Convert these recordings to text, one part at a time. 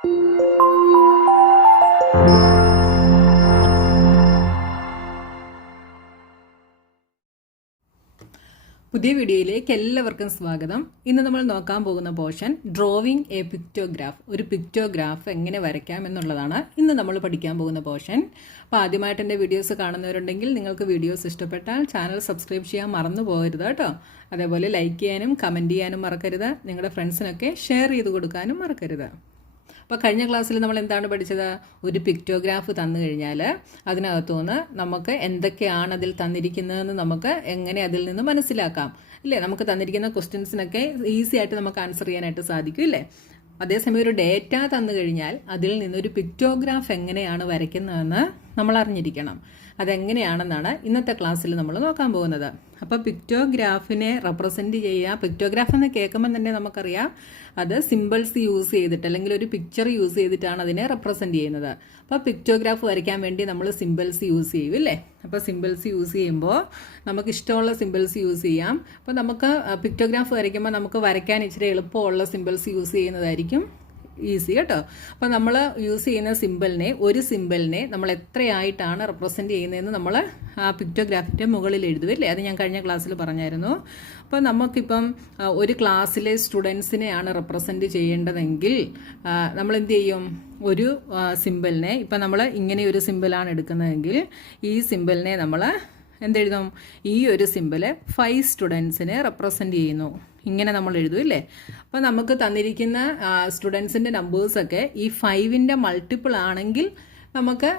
പുതിയ വീഡിയോയിലേക്ക് എല്ലാവർക്കും സ്വാഗതം. ഇന്ന് നമ്മൾ നോക്കാൻ പോകുന്ന പോർഷൻ ഡ്രോയിങ് എ പിക്റ്റോഗ്രാഫ്. ഒരു പിക്റ്റോഗ്രാഫ് എങ്ങനെ വരയ്ക്കാം എന്നുള്ളതാണ് ഇന്ന് നമ്മൾ പഠിക്കാൻ പോകുന്ന പോർഷൻ. അപ്പോൾ ആദ്യമായിട്ട് എൻ്റെ വീഡിയോസ് കാണുന്നവരുണ്ടെങ്കിൽ നിങ്ങൾക്ക് വീഡിയോസ് ഇഷ്ടപ്പെട്ടാൽ ചാനൽ സബ്സ്ക്രൈബ് ചെയ്യാൻ മറന്നു പോകരുത് കേട്ടോ. അതേപോലെ ലൈക്ക് ചെയ്യാനും കമൻറ്റ് ചെയ്യാനും മറക്കരുത്. നിങ്ങളുടെ ഫ്രണ്ട്സിനൊക്കെ ഷെയർ ചെയ്ത് കൊടുക്കാനും മറക്കരുത്. അപ്പോൾ കഴിഞ്ഞ ക്ലാസ്സിൽ നമ്മൾ എന്താണ് പഠിച്ചത്? ഒരു പിക്റ്റോഗ്രാഫ് തന്നു കഴിഞ്ഞാൽ അതിനകത്തുനിന്ന് നമുക്ക് എന്തൊക്കെയാണ് അതിൽ തന്നിരിക്കുന്നതെന്ന് നമുക്ക് എങ്ങനെ അതിൽ നിന്ന് മനസ്സിലാക്കാം അല്ലേ? നമുക്ക് തന്നിരിക്കുന്ന ക്വസ്റ്റ്യൻസിനൊക്കെ ഈസി ആയിട്ട് നമുക്ക് ആൻസർ ചെയ്യാനായിട്ട് സാധിക്കും ഇല്ലേ? അതേസമയം ഒരു ഡേറ്റ തന്നു കഴിഞ്ഞാൽ അതിൽ നിന്നൊരു പിക്റ്റോഗ്രാഫ് എങ്ങനെയാണ് വരയ്ക്കുന്നതെന്ന് നമ്മൾ അറിഞ്ഞിരിക്കണം. അതെങ്ങനെയാണെന്നാണ് ഇന്നത്തെ ക്ലാസ്സിൽ നമ്മൾ നോക്കാൻ പോകുന്നത്. അപ്പോൾ പിക്റ്റോഗ്രാഫിനെ റെപ്രസെൻറ്റ് ചെയ്യുക, പിക്റ്റോഗ്രാഫ് എന്ന് കേൾക്കുമ്പോൾ തന്നെ നമുക്കറിയാം അത് സിമ്പിൾസ് യൂസ് ചെയ്തിട്ട് അല്ലെങ്കിൽ ഒരു പിക്ചർ യൂസ് ചെയ്തിട്ടാണ് അതിനെ റെപ്രസെൻറ്റ് ചെയ്യുന്നത്. അപ്പോൾ പിക്റ്റോഗ്രാഫ് വരയ്ക്കാൻ വേണ്ടി നമ്മൾ സിമ്പിൾസ് യൂസ് ചെയ്യും ഇല്ലേ? അപ്പോൾ സിമ്പിൾസ് യൂസ് ചെയ്യുമ്പോൾ നമുക്ക് ഇഷ്ടമുള്ള സിമ്പിൾസ് യൂസ് ചെയ്യാം. അപ്പോൾ നമുക്ക് പിക്റ്റോഗ്രാഫ് വരയ്ക്കുമ്പോൾ നമുക്ക് വരയ്ക്കാൻ ഇച്ചിരി എളുപ്പമുള്ള സിമ്പിൾസ് യൂസ് ചെയ്യുന്നതായിരിക്കും ഈസി കേട്ടോ. അപ്പോൾ നമ്മൾ യൂസ് ചെയ്യുന്ന ഒരു സിമ്പിളിനെ നമ്മൾ എത്രയായിട്ടാണ് റെപ്രസെൻറ്റ് ചെയ്യുന്നതെന്ന് നമ്മൾ ആ പിക്റ്റോഗ്രാഫിൻ്റെ മുകളിൽ എഴുതുമല്ലേ? അത് ഞാൻ കഴിഞ്ഞ ക്ലാസ്സിൽ പറഞ്ഞായിരുന്നു. അപ്പോൾ നമുക്കിപ്പം ഒരു ക്ലാസ്സിലെ സ്റ്റുഡൻസിനെയാണ് റെപ്രസെൻറ്റ് ചെയ്യേണ്ടതെങ്കിൽ നമ്മൾ എന്ത് ചെയ്യും? ഒരു സിമ്പിളിനെ ഇപ്പം നമ്മൾ ഇങ്ങനെ ഒരു സിമ്പിളാണ് എടുക്കുന്നതെങ്കിൽ ഈ സിമ്പിളിനെ നമ്മൾ എന്തെഴുതും? ഈ ഒരു സിമ്പിള് 5 സ്റ്റുഡൻസിനെ റെപ്രസെൻറ്റ് ചെയ്യുന്നു. ഇങ്ങനെ നമ്മൾ എഴുതും ഇല്ലേ? അപ്പോൾ നമുക്ക് തന്നിരിക്കുന്ന സ്റ്റുഡൻസിൻ്റെ നമ്പേഴ്സൊക്കെ ഈ 5ൻ്റെ മൾട്ടിപ്പിൾ ആണെങ്കിൽ നമുക്ക്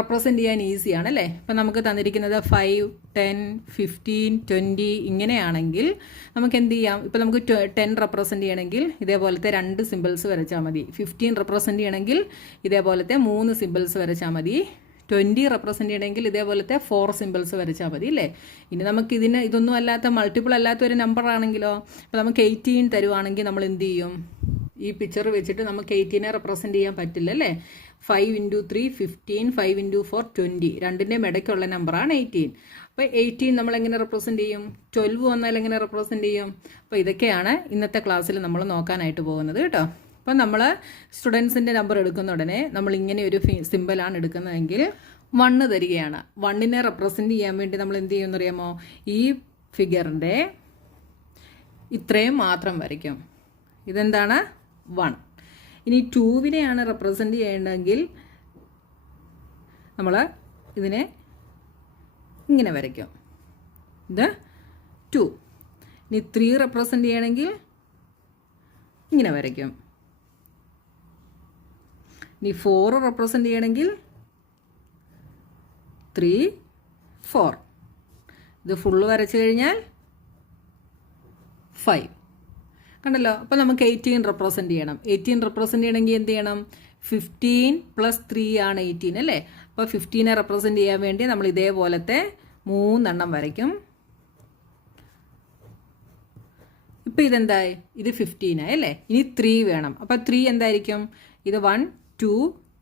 റെപ്രസെൻറ്റ് ചെയ്യാൻ ഈസിയാണ് അല്ലേ? ഇപ്പം നമുക്ക് തന്നിരിക്കുന്നത് 5, 10, 15, 20 ഇങ്ങനെയാണെങ്കിൽ നമുക്ക് എന്ത് ചെയ്യാം? ഇപ്പം നമുക്ക് 10 റെപ്രസെൻറ്റ് ചെയ്യണമെങ്കിൽ ഇതേപോലത്തെ 2 സിമ്പിൾസ് വരച്ചാൽ മതി. 15 റെപ്രസെൻറ്റ് ചെയ്യണമെങ്കിൽ ഇതേപോലത്തെ 3 സിമ്പിൾസ് വരച്ചാൽ മതി. 20 റെപ്രസെൻറ്റ് ചെയ്യണമെങ്കിൽ ഇതേപോലത്തെ 4 സിമ്പിൾസ് വരച്ചാൽ മതി അല്ലേ? ഇനി നമുക്ക് ഇതൊന്നും അല്ലാത്ത മൾട്ടിപ്പിൾ അല്ലാത്ത ഒരു നമ്പർ ആണെങ്കിലോ, ഇപ്പോൾ നമുക്ക് 18 തരുവാണെങ്കിൽ നമ്മൾ എന്ത് ചെയ്യും? ഈ പിക്ചർ വെച്ചിട്ട് നമുക്ക് 18നെ റെപ്രസെൻറ്റ് ചെയ്യാൻ പറ്റില്ല അല്ലേ? 5 × 3 15, 5 × 4 20. രണ്ടിൻ്റെയും ഇടയ്ക്കുള്ള നമ്പറാണ് 18. അപ്പോൾ 18 നമ്മൾ എങ്ങനെ റെപ്രസെൻറ്റ് ചെയ്യും? 12 വന്നാൽ എങ്ങനെ റെപ്രസെൻറ്റ് ചെയ്യും? അപ്പോൾ ഇതൊക്കെയാണ് ഇന്നത്തെ ക്ലാസ്സിൽ നമ്മൾ നോക്കാനായിട്ട് പോകുന്നത് കേട്ടോ. അപ്പം നമ്മൾ സ്റ്റുഡൻസിൻ്റെ നമ്പർ എടുക്കുന്ന ഉടനെ നമ്മൾ ഇങ്ങനെ ഒരു സിമ്പിളാണ് എടുക്കുന്നതെങ്കിൽ 1 തരികയാണ്. 1നെ റെപ്രസെൻറ്റ് ചെയ്യാൻ വേണ്ടി നമ്മൾ എന്ത് ചെയ്യുമെന്ന് അറിയാമോ? ഈ ഫിഗറിൻ്റെ ഇത്രയും മാത്രം വരയ്ക്കും. ഇതെന്താണ്? 1. ഇനി 2വിനെയാണ് റെപ്രസെൻറ്റ് ചെയ്യേണ്ടതെങ്കിൽ നമ്മൾ ഇതിനെ ഇങ്ങനെ വരയ്ക്കും. ഇത് 2. ഇനി 3 റെപ്രസെൻറ്റ് ചെയ്യണമെങ്കിൽ ഇങ്ങനെ വരയ്ക്കും. ഇനി 4 റെപ്രസെൻറ്റ് ചെയ്യണമെങ്കിൽ 3, 4. ഇത് ഫുള്ള് വരച്ചു കഴിഞ്ഞാൽ 5. കണ്ടല്ലോ? അപ്പോൾ നമുക്ക് 18 റെപ്രസെൻറ്റ് ചെയ്യണം. 18 റെപ്രസെൻറ്റ് ചെയ്യണമെങ്കിൽ എന്ത് ചെയ്യണം? 15 + 3 ആണ് 18 അല്ലേ? അപ്പോൾ 15നെ റെപ്രസെൻറ്റ് ചെയ്യാൻ വേണ്ടി നമ്മൾ ഇതേപോലത്തെ 3 എണ്ണം വരയ്ക്കും. ഇപ്പോൾ ഇതെന്തായി? ഇത് 15 ആയി അല്ലേ? ഇനി 3 വേണം. അപ്പോൾ 3 എന്തായിരിക്കും? ഇത് 1, 2,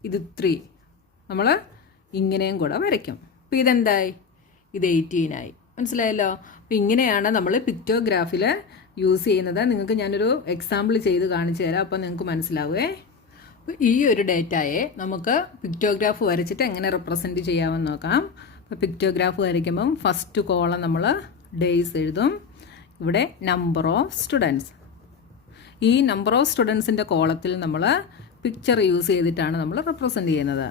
ഇത് 3. നമ്മൾ ഇങ്ങനെയും കൂടെ വരയ്ക്കും. അപ്പോൾ ഇതെന്തായി? ഇത് 18 ആയി. മനസ്സിലായല്ലോ? അപ്പോൾ ഇങ്ങനെയാണ് നമ്മൾ പിക്റ്റോഗ്രാഫിൽ യൂസ് ചെയ്യുന്നത്. നിങ്ങൾക്ക് ഞാനൊരു എക്സാമ്പിൾ ചെയ്ത് കാണിച്ചു തരാം, അപ്പോൾ നിങ്ങൾക്ക് മനസ്സിലാവുമേ. അപ്പോൾ ഈ ഒരു ഡേറ്റയെ നമുക്ക് പിക്റ്റോഗ്രാഫ് വരച്ചിട്ട് എങ്ങനെ റെപ്രസെൻറ്റ് ചെയ്യാമെന്ന് നോക്കാം. അപ്പോൾ പിക്റ്റോഗ്രാഫ് വരയ്ക്കുമ്പം ഫസ്റ്റ് കോളം നമ്മൾ ഡേയ്സ് എഴുതും. ഇവിടെ നമ്പർ ഓഫ് സ്റ്റുഡൻസ്. ഈ നമ്പർ ഓഫ് സ്റ്റുഡൻസിൻ്റെ കോളത്തിൽ നമ്മൾ പിക്ചർ യൂസ് ചെയ്തിട്ടാണ് നമ്മൾ റെപ്രസെൻറ്റ് ചെയ്യുന്നത്.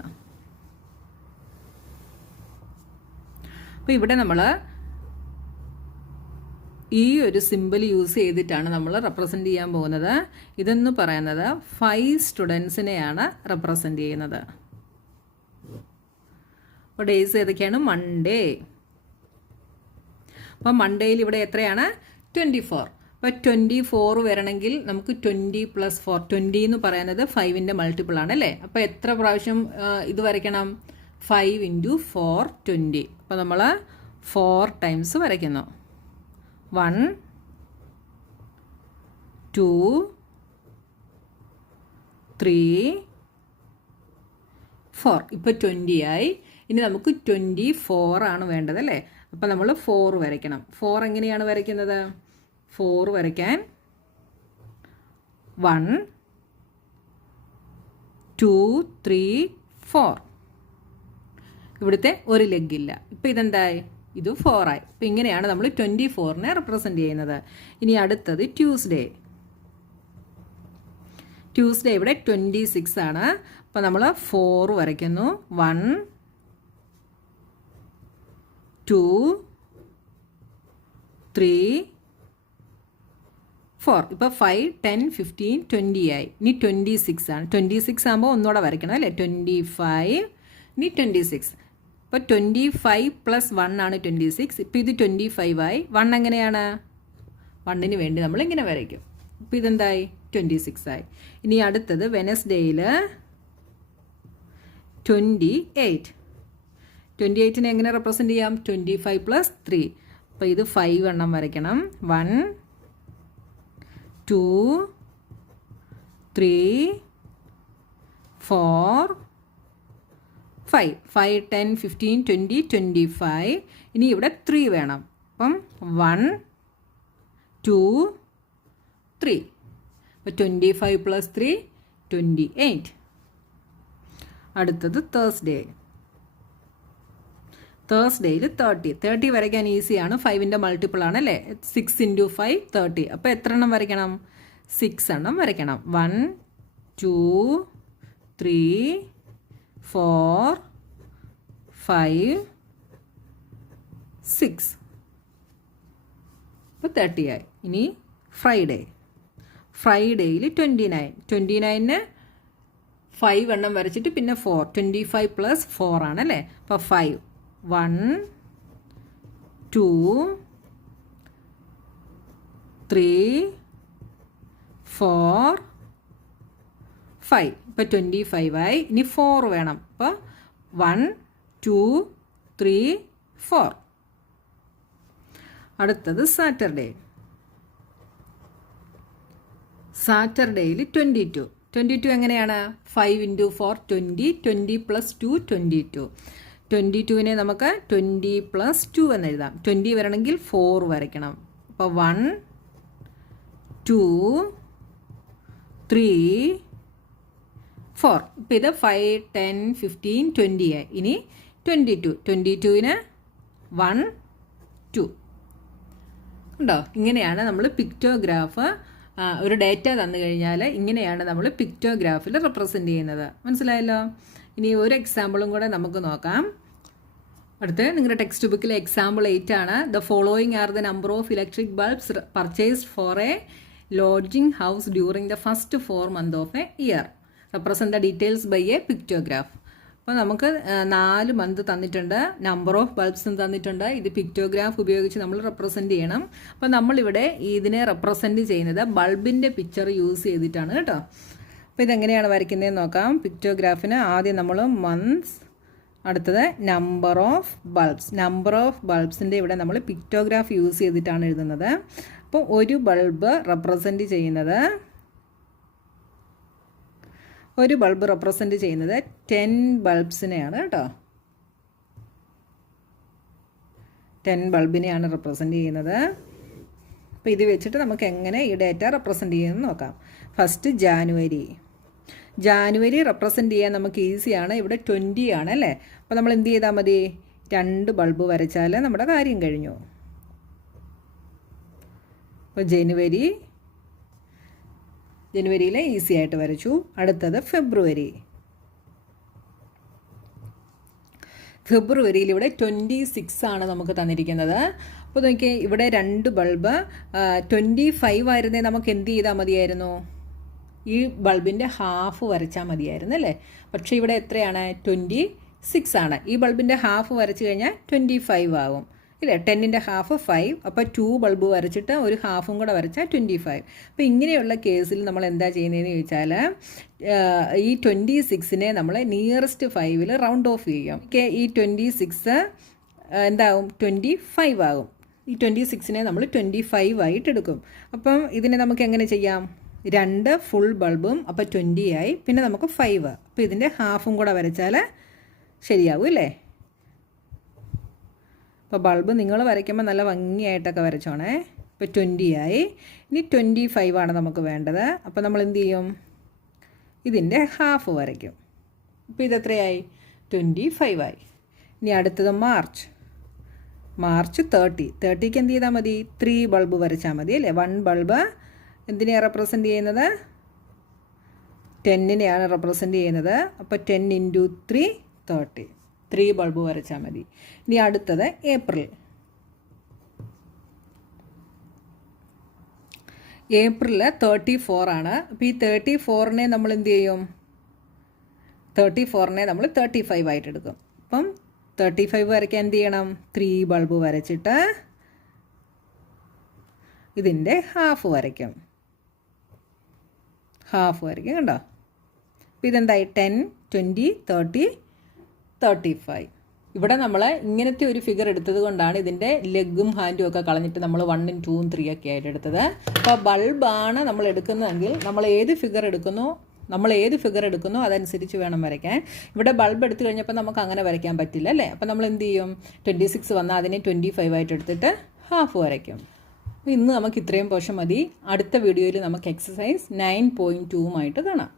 അപ്പോൾ ഇവിടെ നമ്മൾ ഈ ഒരു സിമ്പിൾ യൂസ് ചെയ്തിട്ടാണ് നമ്മൾ റെപ്രസെൻറ്റ് ചെയ്യാൻ പോകുന്നത്. ഇതെന്ന് പറയുന്നത് 5 സ്റ്റുഡൻസിനെയാണ് റെപ്രസെൻറ്റ് ചെയ്യുന്നത്. അപ്പോൾ ഡേയ്സ് ഏതൊക്കെയാണ്? മൺഡേ. അപ്പോൾ മൺഡേയിൽ ഇവിടെ എത്രയാണ്? 24. അപ്പോൾ 24 വരണമെങ്കിൽ നമുക്ക് 20 + 4. 20 എന്ന് പറയുന്നത് 5ൻ്റെ മൾട്ടിപ്പിൾ ആണ് അല്ലേ? അപ്പോൾ എത്ര പ്രാവശ്യം ഇത് വരയ്ക്കണം? 5 × 4 20. അപ്പോൾ നമ്മൾ 4 ടൈംസ് വരയ്ക്കുന്നു. 1, 2, 3, 4. ഇപ്പോൾ 20 ആയി. ഇനി നമുക്ക് 24 ആണ് വേണ്ടത് അല്ലേ? അപ്പോൾ നമ്മൾ 4 വരയ്ക്കണം. 4 എങ്ങനെയാണ് വരയ്ക്കുന്നത്? 4 വരയ്ക്കാൻ 1, 2 3 4. ഇവിടുത്തെ ഒരു ലെഗില്ല. ഇപ്പോൾ ഇതെന്തായി? ഇത് 4 ആയി. അപ്പോൾ ഇങ്ങനെയാണ് നമ്മൾ 24നെ റെപ്രസെൻറ്റ് ചെയ്യുന്നത്. ഇനി അടുത്തത് ട്യൂസ്ഡേ. ട്യൂസ്ഡേ ഇവിടെ 26 ആണ്. അപ്പോൾ നമ്മൾ 4 വരയ്ക്കുന്നു. 1 2 3 4. ഇപ്പോൾ 5 10 15 20 ആയി. ഇനി 26 ആണ്. 26 ആകുമ്പോൾ ഒന്നുകൂടെ വരയ്ക്കണം അല്ലേ? 25 ഇനി 26. ഇപ്പോൾ 25 + 1 ആണ് 26. ഇപ്പോൾ ഇത് 25 ആയി. 1 എങ്ങനെയാണ്? 1ന് വേണ്ടി നമ്മൾ ഇങ്ങനെ വരയ്ക്കും. ഇപ്പോൾ ഇതെന്തായി? 26 ആയി. ഇനി അടുത്തത് വെനസ്ഡേയിൽ 28. 28നെ എങ്ങനെ റെപ്രസെൻറ്റ് ചെയ്യാം? 25 + 3. അപ്പോൾ ഇത് 5 എണ്ണം വരയ്ക്കണം. 1 2 3 4 5. 5 10 15 20 25. ഇനി ഇവിടെ 3 വേണം. അപ്പം 1 2 3. അപ്പോൾ 25 + 3 28. അടുത്തത് തേഴ്സ്ഡേ. തേഴ്സ്ഡേയിൽ 30 വരയ്ക്കാൻ ഈസിയാണ്. 5ൻ്റെ മൾട്ടിപ്പിൾ ആണല്ലേ? 6 × 5 30. അപ്പോൾ എത്ര എണ്ണം വരയ്ക്കണം? 6 എണ്ണം വരയ്ക്കണം. 1 2 3 4 5 6. ഇപ്പോൾ 30 ആയി. ഇനി ഫ്രൈഡേയിൽ 29ന് 5 എണ്ണം വരച്ചിട്ട് പിന്നെ 4. 25 + 4 ആണല്ലേ? അപ്പോൾ 5 1 2 3 4 5. ഇപ്പോൾ 25 ആയി. ഇനി 4 വേണം. അപ്പോൾ 1 2 3 4. അടുത്തത് സാറ്റർഡേയിൽ 22 എങ്ങനെയാണ്? 5 × 4 20. 20 + 2 22. 22നെ നമുക്ക് 20 + 2 എന്ന് എഴുതാം. 20 വരണമെങ്കിൽ 4 വരയ്ക്കണം. അപ്പോൾ 1 2 3 4. ഇപ്പോൾ ഇത് 5 10 15 20 ആയി. ഇനി 22ന് 1 2 ഉണ്ടോ? ഇങ്ങനെയാണ് നമ്മൾ പിക്റ്റോഗ്രാഫ്, ഒരു ഡേറ്റ തന്നു കഴിഞ്ഞാൽ ഇങ്ങനെയാണ് നമ്മൾ പിക്റ്റോഗ്രാഫിൽ റെപ്രസെൻറ്റ് ചെയ്യുന്നത്. മനസ്സിലായല്ലോ? ഇനി ഒരു എക്സാമ്പിളും കൂടെ നമുക്ക് നോക്കാം. അടുത്ത് നിങ്ങളുടെ ടെക്സ്റ്റ് ബുക്കിലെ എക്സാമ്പിൾ 8 ആണ്. The following are the number of electric bulbs purchased for a lodging house during the first 4 months of a year. Represent the details by a pictograph. അപ്പോൾ നമുക്ക് 4 മന്ത് തന്നിട്ടുണ്ട്, നമ്പർ ഓഫ് ബൾബ്സും തന്നിട്ടുണ്ട്. ഇത് pictograph ഉപയോഗിച്ച് നമ്മൾ represent ചെയ്യണം. അപ്പോൾ നമ്മളിവിടെ ഇതിനെ റെപ്രസെൻറ്റ് ചെയ്യുന്നത് ബൾബിൻ്റെ പിക്ചർ യൂസ് ചെയ്തിട്ടാണ് കേട്ടോ. അപ്പോൾ ഇതെങ്ങനെയാണ് വരയ്ക്കുന്നതെന്ന് നോക്കാം. പിക്റ്റോഗ്രാഫിന് ആദ്യം നമ്മൾ മന്ത്സ്, അടുത്തത് നമ്പർ ഓഫ് ബൾബ്സിൻ്റെ ഇവിടെ നമ്മൾ പിക്റ്റോഗ്രാഫ് യൂസ് ചെയ്തിട്ടാണ് എഴുതുന്നത്. അപ്പോൾ ഒരു ബൾബ് റെപ്രസെൻറ്റ് ചെയ്യുന്നത് 10 ബൾബ്സിനെയാണ് കേട്ടോ. 10 ബൾബിനെയാണ് റെപ്രസെൻറ്റ് ചെയ്യുന്നത്. അപ്പോൾ ഇത് വെച്ചിട്ട് നമുക്ക് എങ്ങനെ ഈ ഡേറ്റ റെപ്രസെൻറ്റ് ചെയ്യുമെന്ന് നോക്കാം. ഫസ്റ്റ് ജാനുവരി റെപ്രസെൻറ്റ് ചെയ്യാൻ നമുക്ക് ഈസിയാണ്. ഇവിടെ 20 ആണ് അല്ലേ? അപ്പോൾ നമ്മൾ എന്ത് ചെയ്താൽ മതി? 2 ബൾബ് വരച്ചാൽ നമ്മുടെ കാര്യം കഴിഞ്ഞു. അപ്പോൾ ജനുവരിയിലെ ഈസി ആയിട്ട് വരച്ചു. അടുത്തത് ഫെബ്രുവരിയിൽ ഇവിടെ 26 ആണ് നമുക്ക് തന്നിരിക്കുന്നത്. അപ്പോൾ നോക്കിയേ, ഇവിടെ 2 ബൾബ് 25 ആയിരുന്നേ നമുക്ക് എന്ത് ചെയ്താൽ മതിയായിരുന്നു? ഈ ബൾബിൻ്റെ ഹാഫ് വരച്ചാൽ മതിയായിരുന്നു അല്ലേ? പക്ഷേ ഇവിടെ എത്രയാണ്? 26 ആണ്. ഈ ബൾബിൻ്റെ ഹാഫ് വരച്ച് കഴിഞ്ഞാൽ 25 ആകും ഇല്ലേ? 10ൻ്റെ ഹാഫ് 5. അപ്പോൾ 2 ബൾബ് വരച്ചിട്ട് ഒരു ഹാഫും കൂടെ വരച്ചാൽ 25. അപ്പോൾ ഇങ്ങനെയുള്ള കേസിൽ നമ്മൾ എന്താ ചെയ്യുന്നതെന്ന് ചോദിച്ചാൽ ഈ 26നെ നമ്മൾ നിയറസ്റ്റ് 5ൽ റൗണ്ട് ഓഫ് ചെയ്യും. ഈ 26 എന്താകും? 25 ആകും. ഈ 26നെ നമ്മൾ 25 ആയിട്ട് എടുക്കും. അപ്പം ഇതിനെ നമുക്ക് എങ്ങനെ ചെയ്യാം? 2 ഫുൾ ബൾബും അപ്പോൾ 20 ആയി. പിന്നെ നമുക്ക് 5. അപ്പോൾ ഇതിൻ്റെ ഹാഫും കൂടെ വരച്ചാൽ ശരിയാവും അല്ലേ? അപ്പോൾ ബൾബ് നിങ്ങൾ വരയ്ക്കുമ്പോൾ നല്ല ഭംഗിയായിട്ടൊക്കെ വരച്ചോണേ. ഇപ്പോൾ 20 ആയി. ഇനി 25 ആണ് നമുക്ക് വേണ്ടത്. അപ്പോൾ നമ്മൾ എന്ത് ചെയ്യും? ഇതിൻ്റെ ഹാഫ് വരയ്ക്കും. അപ്പോൾ ഇതെത്രയായി? 25 ആയി. ഇനി അടുത്തത് മാർച്ച് 30ക്ക് എന്ത് ചെയ്താൽ മതി? 3 ബൾബ് വരച്ചാൽ മതി അല്ലേ? 1 ബൾബ് എന്തിനെയാണ് റെപ്രസെൻ്റ് ചെയ്യുന്നത്? 10നെയാണ് റെപ്രസെൻ്റ് ചെയ്യുന്നത്. അപ്പോൾ 10 × 3 30. 3 ബൾബ് വരച്ചാൽ മതി. ഇനി അടുത്തത് ഏപ്രിൽ 34 ആണ്. അപ്പോൾ ഈ 34നെ നമ്മൾ എന്ത് ചെയ്യും? 34നെ നമ്മൾ 35 ആയിട്ട് എടുക്കും. അപ്പം 35 വരയ്ക്കാൻ എന്ത് ചെയ്യണം? 3 ബൾബ് വരച്ചിട്ട് ഇതിൻ്റെ ഹാഫ് വരയ്ക്കും. കണ്ടോ? അപ്പോൾ ഇതെന്തായി? 10, 20, 30, 35. ഇവിടെ നമ്മൾ ഇങ്ങനത്തെ ഒരു ഫിഗർ എടുത്തത് കൊണ്ടാണ് ഇതിൻ്റെ ലെഗും ഹാൻഡും ഒക്കെ കളഞ്ഞിട്ട് നമ്മൾ 1ഉം 2ഉം 3 ഒക്കെ ആയിട്ട് എടുത്തത്. അപ്പോൾ ബൾബാണ് നമ്മൾ എടുക്കുന്നതെങ്കിൽ നമ്മൾ ഏത് ഫിഗർ എടുക്കുന്നോ അതനുസരിച്ച് വേണം വരയ്ക്കാൻ. ഇവിടെ ബൾബ് എടുത്തു കഴിഞ്ഞപ്പോൾ നമുക്ക് അങ്ങനെ വരയ്ക്കാൻ പറ്റില്ല അല്ലേ? അപ്പോൾ നമ്മൾ എന്ത് ചെയ്യും? 26 വന്നാൽ അതിനെ 25 ആയിട്ട് എടുത്തിട്ട് ഹാഫ് വരയ്ക്കും. അപ്പോൾ ഇന്ന് നമുക്ക് ഇത്രയും പോർഷൻ മതി. അടുത്ത വീഡിയോയിൽ നമുക്ക് എക്സസൈസ് 9.2 കാണാം.